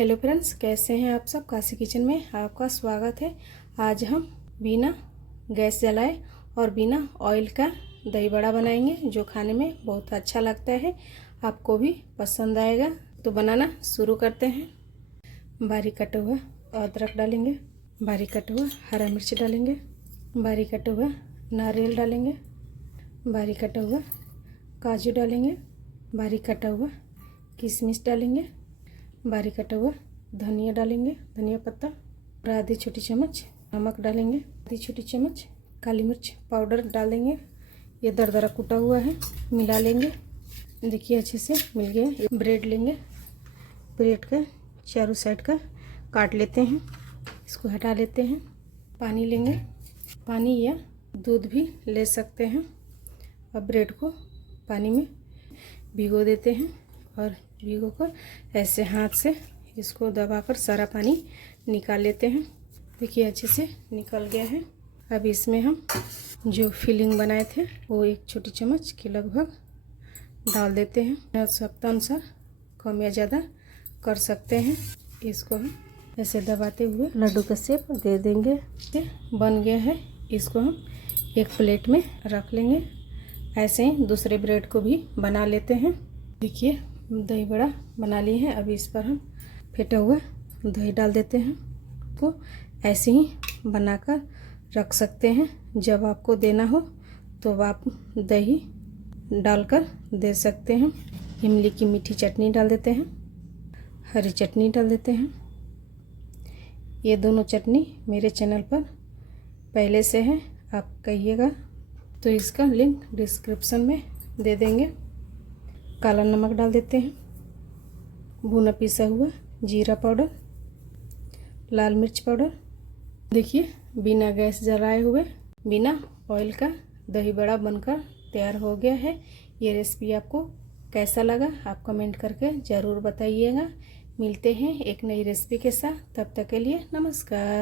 Hello friends, कैसे हैं आप सब। काशी किचन में आपका स्वागत है। आज हम बिना गैस जलाए और बिना ऑयल का दही बड़ा बनाएंगे, जो खाने में बहुत अच्छा लगता है। आपको भी पसंद आएगा। तो बनाना शुरू करते हैं। बारीक कटा हुआ अदरक डालेंगे, बारीक कटा हुआ हरा मिर्च डालेंगे, बारीक कटा हुआ नारियल डालेंगे, बारीक कटा हुआ काजू डालेंगे, बारीक कटा हुआ किशमिश डालेंगे, बारीक कटा हुआ धनिया डालेंगे, धनिया पत्ता, और आधी छोटी चम्मच नमक डालेंगे, आधी छोटी चम्मच काली मिर्च पाउडर डालेंगे। ये दरदरा कूटा हुआ है, मिला लेंगे। देखिए अच्छे से मिल गया। ब्रेड लेंगे, ब्रेड का चारों साइड का काट लेते हैं, इसको हटा लेते हैं। पानी लेंगे, पानी या दूध भी ले सकते हैं। अब ब्रेड को पानी में भिगो देते हैं और भिगो कर ऐसे हाथ से इसको दबाकर सारा पानी निकाल लेते हैं। देखिए अच्छे से निकल गया है। अब इसमें हम जो फिलिंग बनाए थे वो एक छोटी चम्मच के लगभग डाल देते हैं। आवश्यकता अनुसार कम या ज़्यादा कर सकते हैं। इसको हम ऐसे दबाते हुए लड्डू का शेप दे देंगे। बन गया है। इसको हम एक प्लेट में रख लेंगे। ऐसे ही दूसरे ब्रेड को भी बना लेते हैं। देखिए दही बड़ा बना लिए हैं। अभी इस पर हम फेंटा हुआ दही डाल देते हैं। तो ऐसे ही बनाकर रख सकते हैं। जब आपको देना हो तो आप दही डालकर दे सकते हैं। इमली की मीठी चटनी डाल देते हैं, हरी चटनी डाल देते हैं। ये दोनों चटनी मेरे चैनल पर पहले से है, आप कहिएगा तो इसका लिंक डिस्क्रिप्शन में दे देंगे। काला नमक डाल देते हैं, भुना पिसा हुआ जीरा पाउडर, लाल मिर्च पाउडर। देखिए बिना गैस जलाए हुए बिना ऑयल का दही बड़ा बनकर तैयार हो गया है। ये रेसिपी आपको कैसा लगा आप कमेंट करके ज़रूर बताइएगा। मिलते हैं एक नई रेसिपी के साथ। तब तक के लिए नमस्कार।